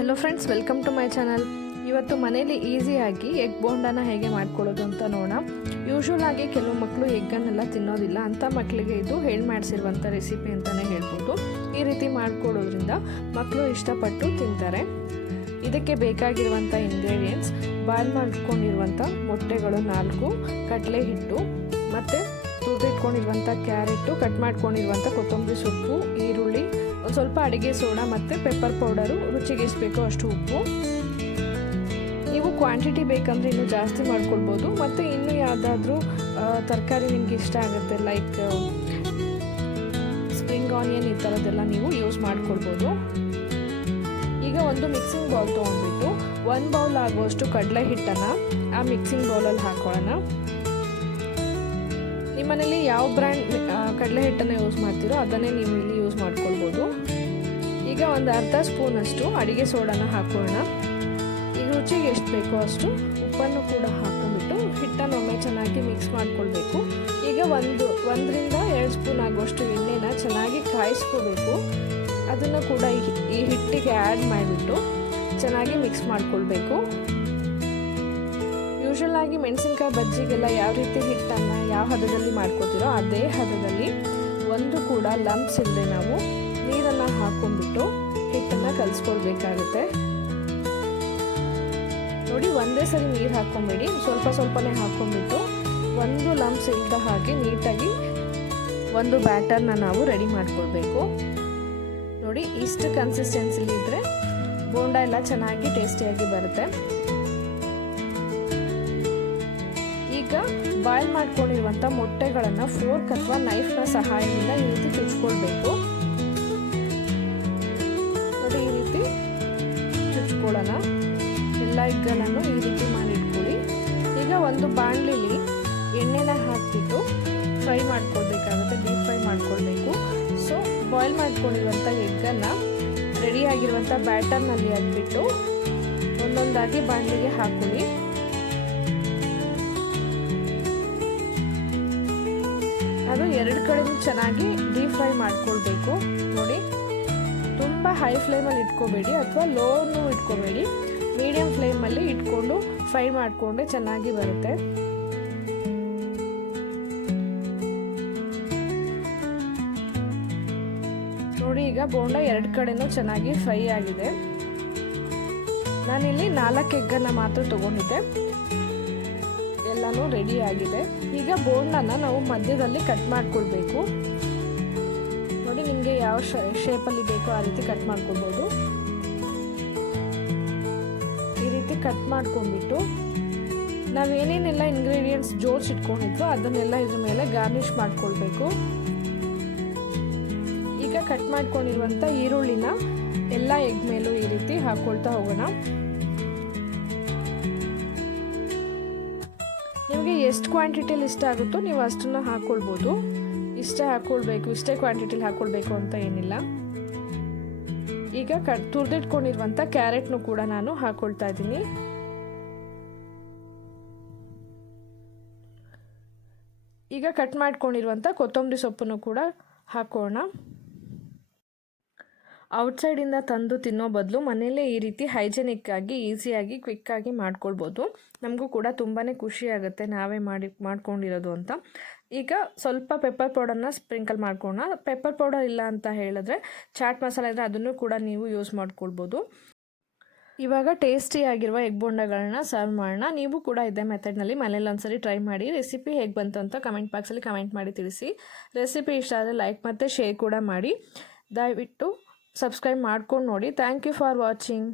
Hello friends, welcome to my channel. ಇವತ್ತು ಮನೇಲಿ ಈಸಿಯಾಗಿ ಎಗ್ ಬೋಂಡನ ಹೇಗೆ ಮಾಡ್ಕೊಳ್ಳೋದು ಅಂತ ನೋಡೋಣ. ಯೂಶ್ವಲ್ ಆಗಿ ಕೆಲವು ಮಕ್ಕಳು ಎಗ್ಗನ್ನೆಲ್ಲ ತಿನ್ನೋದಿಲ್ಲ. ಅಂಥ ಮಕ್ಕಳಿಗೆ ಇದು ಹೇಳಿ ಮಾಡಿಸಿರುವಂಥ ರೆಸಿಪಿ ಅಂತಲೇ ಹೇಳ್ಬೋದು. ಈ ರೀತಿ ಮಾಡ್ಕೊಳ್ಳೋದ್ರಿಂದ ಮಕ್ಕಳು ಇಷ್ಟಪಟ್ಟು ತಿಂತಾರೆ. ಇದಕ್ಕೆ ಬೇಕಾಗಿರುವಂಥ ಇಂಗ್ರೀಡಿಯೆಂಟ್ಸ್: ಬಾಯ್ಲ್ ಮಾಡ್ಕೊಂಡಿರುವಂಥ ಮೊಟ್ಟೆಗಳು 4, ಕಡಲೆ ಹಿಟ್ಟು, ಮತ್ತು ತುರಿದಿಟ್ಕೊಂಡಿರುವಂಥ ಕ್ಯಾರೆಟು, ಕಟ್ ಮಾಡ್ಕೊಂಡಿರುವಂಥ ಕೊತ್ತಂಬರಿ ಸೊಪ್ಪು, ಈರುಳ್ಳಿ, ಒಂದು ಸ್ವಲ್ಪ ಅಡುಗೆ ಸೋಡಾ ಮತ್ತು ಪೆಪ್ಪರ್ ಪೌಡರು, ರುಚಿಗೆ ಎಷ್ಟು ಬೇಕೋ ಅಷ್ಟು ಉಪ್ಪು. ನೀವು ಕ್ವಾಂಟಿಟಿ ಬೇಕಂದರೆ ಇನ್ನೂ ಜಾಸ್ತಿ ಮಾಡ್ಕೊಳ್ಬೋದು. ಮತ್ತು ಇನ್ನೂ ಯಾವುದಾದ್ರೂ ತರಕಾರಿ ನಿಮ್ಗೆ ಇಷ್ಟ ಆಗುತ್ತೆ, ಲೈಕ್ ಸ್ಪ್ರಿಂಗ್ ಆನಿಯನ್, ಈ ಥರದ್ದೆಲ್ಲ ನೀವು ಯೂಸ್ ಮಾಡ್ಕೊಳ್ಬೋದು. ಈಗ ಒಂದು ಮಿಕ್ಸಿಂಗ್ ಬೌಲ್ ತೊಗೊಂಡ್ಬಿಟ್ಟು 1 ಬೌಲ್ ಆಗುವಷ್ಟು ಕಡಲೆ ಹಿಟ್ಟನ್ನು ಆ ಮಿಕ್ಸಿಂಗ್ ಬೌಲಲ್ಲಿ ಹಾಕೊಳ್ಳೋಣ. ನಿಮ್ಮನೇಲಿ ಯಾವ ಬ್ರ್ಯಾಂಡ್ ಕಡಲೆ ಹಿಟ್ಟನ್ನು ಯೂಸ್ ಮಾಡ್ತೀರೋ ಅದನ್ನೇ ನೀವು ಇಲ್ಲಿ ಯೂಸ್ ಮಾಡ್ಕೊಳ್ಬೋದು. ಈಗ ಒಂದು ಅರ್ಧ ಸ್ಪೂನಷ್ಟು ಅಡುಗೆ ಸೋಡಾನ ಹಾಕೋಣ. ಈಗ ರುಚಿಗೆ ಎಷ್ಟು ಬೇಕೋ ಅಷ್ಟು ಉಪ್ಪನ್ನು ಕೂಡ ಹಾಕೊಂಡ್ಬಿಟ್ಟು ಹಿಟ್ಟನ್ನು ಒಮ್ಮೆ ಚೆನ್ನಾಗಿ ಮಿಕ್ಸ್ ಮಾಡ್ಕೊಳ್ಬೇಕು. ಈಗ 1ರಿಂದ 2 ಸ್ಪೂನ್ ಆಗುವಷ್ಟು ಎಣ್ಣೆನ ಚೆನ್ನಾಗಿ ಕಾಯಿಸ್ಕೋಬೇಕು. ಅದನ್ನು ಕೂಡ ಈ ಹಿಟ್ಟಿಗೆ ಆ್ಯಡ್ ಮಾಡಿಬಿಟ್ಟು ಚೆನ್ನಾಗಿ ಮಿಕ್ಸ್ ಮಾಡ್ಕೊಳ್ಬೇಕು. ಯೂಶಲ್ ಆಗಿ ಮೆಣಸಿನ್ಕಾಯಿ ಬಜ್ಜಿಗೆಲ್ಲ ಯಾವ ರೀತಿ ಹಿಟ್ಟನ್ನು ಯಾವ ಹದದಲ್ಲಿ ಮಾಡ್ಕೋತೀರೋ ಅದೇ ಹದದಲ್ಲಿ ಒಂದು ಕೂಡ ಲಂಪ್ಸ್ ಇಲ್ಲದೆ ನಾವು ನೀರನ್ನು ಹಾಕೊಂಡ್ಬಿಟ್ಟು ಹಿಟ್ಟನ್ನು ಕಲಿಸ್ಕೊಳ್ಬೇಕಾಗುತ್ತೆ. ನೋಡಿ, ಒಂದೇ ಸರಿ ನೀರು ಹಾಕ್ಕೊಂಬೇಡಿ, ಸ್ವಲ್ಪ ಸ್ವಲ್ಪನೇ ಹಾಕ್ಕೊಂಡ್ಬಿಟ್ಟು ಒಂದು ಲಂಪ್ಸ್ ಇಲ್ಲದ ಹಾಗೆ ನೀಟಾಗಿ ಒಂದು ಬ್ಯಾಟರ್ನ ನಾವು ರೆಡಿ ಮಾಡ್ಕೊಳ್ಬೇಕು. ನೋಡಿ, ಇಷ್ಟು ಕನ್ಸಿಸ್ಟೆನ್ಸಿಲಿ ಇದ್ದರೆ ಬೋಂಡ ಎಲ್ಲ ಚೆನ್ನಾಗಿ ಟೇಸ್ಟಿಯಾಗಿ ಬರುತ್ತೆ. ಈಗ ಬಾಯ್ಲ್ ಮಾಡ್ಕೊಂಡಿರುವಂಥ ಮೊಟ್ಟೆಗಳನ್ನು ಫೋರ್ಕ್ ಅಥವಾ ನೈಫ್ನ ಸಹಾಯದಿಂದ ಈ ರೀತಿ ಚುಚ್ಕೊಳ್ಬೇಕು. ನೋಡಿ, ಈ ರೀತಿ ಚುಚ್ಕೊಳ್ಳೋಣ. ಎಲ್ಲ ಎಗ್ಗನ್ನು ಈ ರೀತಿ ಮಾಡಿಟ್ಕೊಳ್ಳಿ. ಈಗ ಒಂದು ಬಾಣಲಿಲಿ ಎಣ್ಣೆನ ಹಾಕ್ಬಿಟ್ಟು ಫ್ರೈ ಮಾಡ್ಕೊಳ್ಬೇಕಾಗುತ್ತೆ, ಡೀಪ್ ಫ್ರೈ ಮಾಡ್ಕೊಳ್ಬೇಕು. ಸೊ ಬಾಯ್ಲ್ ಮಾಡ್ಕೊಂಡಿರುವಂಥ ಎಗ್ಗನ್ನು ರೆಡಿಯಾಗಿರುವಂಥ ಬ್ಯಾಟರ್ನಲ್ಲಿ ಹಾಕ್ಬಿಟ್ಟು ಒಂದೊಂದಾಗಿ ಬಾಣಲಿಗೆ ಹಾಕೊಳ್ಳಿ. ಅದು 2 ಕಡೆನೂ ಚೆನ್ನಾಗಿ ಡೀಪ್ ಫ್ರೈ ಮಾಡ್ಕೊಳ್ಬೇಕು. ನೋಡಿ, ತುಂಬ ಹೈ ಫ್ಲೇಮಲ್ಲಿ ಇಟ್ಕೋಬೇಡಿ ಅಥವಾ ಲೋನು ಇಟ್ಕೋಬೇಡಿ, ಮೀಡಿಯಂ ಫ್ಲೇಮಲ್ಲಿ ಇಟ್ಕೊಂಡು ಫ್ರೈ ಮಾಡಿಕೊಂಡ್ರೆ ಚೆನ್ನಾಗಿ ಬರುತ್ತೆ. ನೋಡಿ, ಈಗ ಬೋಂಡ 2 ಕಡೆನೂ ಚೆನ್ನಾಗಿ ಫ್ರೈ ಆಗಿದೆ. ನಾನಿಲ್ಲಿ 4 ಎಗ್ಗನ್ನು ಮಾತ್ರ ತೊಗೊಂಡಿದ್ದೆ. ಎಲ್ಲನೂ ರೆಡಿ ಆಗಿದೆ. ಈಗ ಬೋಂಡನ್ನು ನಾವು ಮಧ್ಯದಲ್ಲಿ ಕಟ್ ಮಾಡ್ಕೊಳ್ಬೇಕು. ನೋಡಿ, ನಿಮಗೆ ಯಾವ ಶೇಪಲ್ಲಿ ಬೇಕೋ ಆ ರೀತಿ ಕಟ್ ಮಾಡ್ಕೊಳ್ಬೋದು. ಈ ರೀತಿ ಕಟ್ ಮಾಡ್ಕೊಂಡ್ಬಿಟ್ಟು ನಾವೇನೇನೆಲ್ಲ ಇಂಗ್ರೀಡಿಯೆಂಟ್ಸ್ ಜೋಡಿಸಿಟ್ಕೊಂಡಿದ್ವೋ ಅದನ್ನೆಲ್ಲ ಇದ್ರ ಮೇಲೆ ಗಾರ್ನಿಷ್ ಮಾಡ್ಕೊಳ್ಬೇಕು. ಈಗ ಕಟ್ ಮಾಡ್ಕೊಂಡಿರುವಂಥ ಈರುಳ್ಳಿನ ಎಲ್ಲ ಎಗ್ ಮೇಲೂ ಈ ರೀತಿ ಹಾಕ್ಕೊಳ್ತಾ ಹೋಗೋಣ. ನಿಮಗೆ ಎಷ್ಟು ಕ್ವಾಂಟಿಟಿಲಿ ಇಷ್ಟ ಆಗುತ್ತೋ ನೀವು ಅಷ್ಟನ್ನು ಹಾಕ್ಕೊಳ್ಬೋದು. ಇಷ್ಟೇ ಹಾಕ್ಕೊಳ್ಬೇಕು, ಇಷ್ಟೇ ಕ್ವಾಂಟಿಟಿಲಿ ಹಾಕ್ಕೊಳ್ಬೇಕು ಅಂತ ಏನಿಲ್ಲ. ಈಗ ತುರಿದಿಟ್ಕೊಂಡಿರುವಂಥ ಕ್ಯಾರೆಟ್ನು ಕೂಡ ನಾನು ಹಾಕ್ಕೊಳ್ತಾ ಇದ್ದೀನಿ. ಈಗ ಕಟ್ ಮಾಡ್ಕೊಂಡಿರುವಂಥ ಕೊತ್ತಂಬರಿ ಸೊಪ್ಪನ್ನು ಕೂಡ ಹಾಕೋಣ. ಔಟ್ಸೈಡಿಂದ ತಂದು ತಿನ್ನೋ ಬದಲು ಮನೆಯಲ್ಲೇ ಈ ರೀತಿ ಹೈಜೆನಿಕ್ ಆಗಿ ಈಸಿಯಾಗಿ ಕ್ವಿಕ್ಕಾಗಿ ಮಾಡ್ಕೊಳ್ಬೋದು. ನಮಗೂ ಕೂಡ ತುಂಬಾ ಖುಷಿ ಆಗುತ್ತೆ ನಾವೇ ಮಾಡ್ಕೊಂಡಿರೋದು ಅಂತ. ಈಗ ಸ್ವಲ್ಪ ಪೆಪ್ಪರ್ ಪೌಡರ್ನ ಸ್ಪ್ರಿಂಕಲ್ ಮಾಡ್ಕೊಳ್ಳೋಣ. ಪೆಪ್ಪರ್ ಪೌಡರ್ ಇಲ್ಲ ಅಂತ ಹೇಳಿದ್ರೆ ಚಾಟ್ ಮಸಾಲೆ ಇದ್ದರೆ ಅದನ್ನು ಕೂಡ ನೀವು ಯೂಸ್ ಮಾಡ್ಕೊಳ್ಬೋದು. ಇವಾಗ ಟೇಸ್ಟಿಯಾಗಿರುವ ಎಗ್ ಬೋಂಡಗಳನ್ನ ಸರ್ವ್ ಮಾಡೋಣ. ನೀವು ಕೂಡ ಇದೇ ಮೆಥಡ್ನಲ್ಲಿ ಮನೇಲಿ ಒಂದ್ಸರಿ ಟ್ರೈ ಮಾಡಿ. ರೆಸಿಪಿ ಹೇಗೆ ಬಂತು ಅಂತ ಕಮೆಂಟ್ ಬಾಕ್ಸಲ್ಲಿ ಕಮೆಂಟ್ ಮಾಡಿ ತಿಳಿಸಿ. ರೆಸಿಪಿ ಇಷ್ಟ ಆದರೆ ಲೈಕ್ ಮತ್ತು ಶೇರ್ ಕೂಡ ಮಾಡಿ. ದಯವಿಟ್ಟು ಸಬ್ಸ್ಕ್ರೈಬ್ ಮಾಡ್ಕೊಂಡು ನೋಡಿ. Thank you for watching.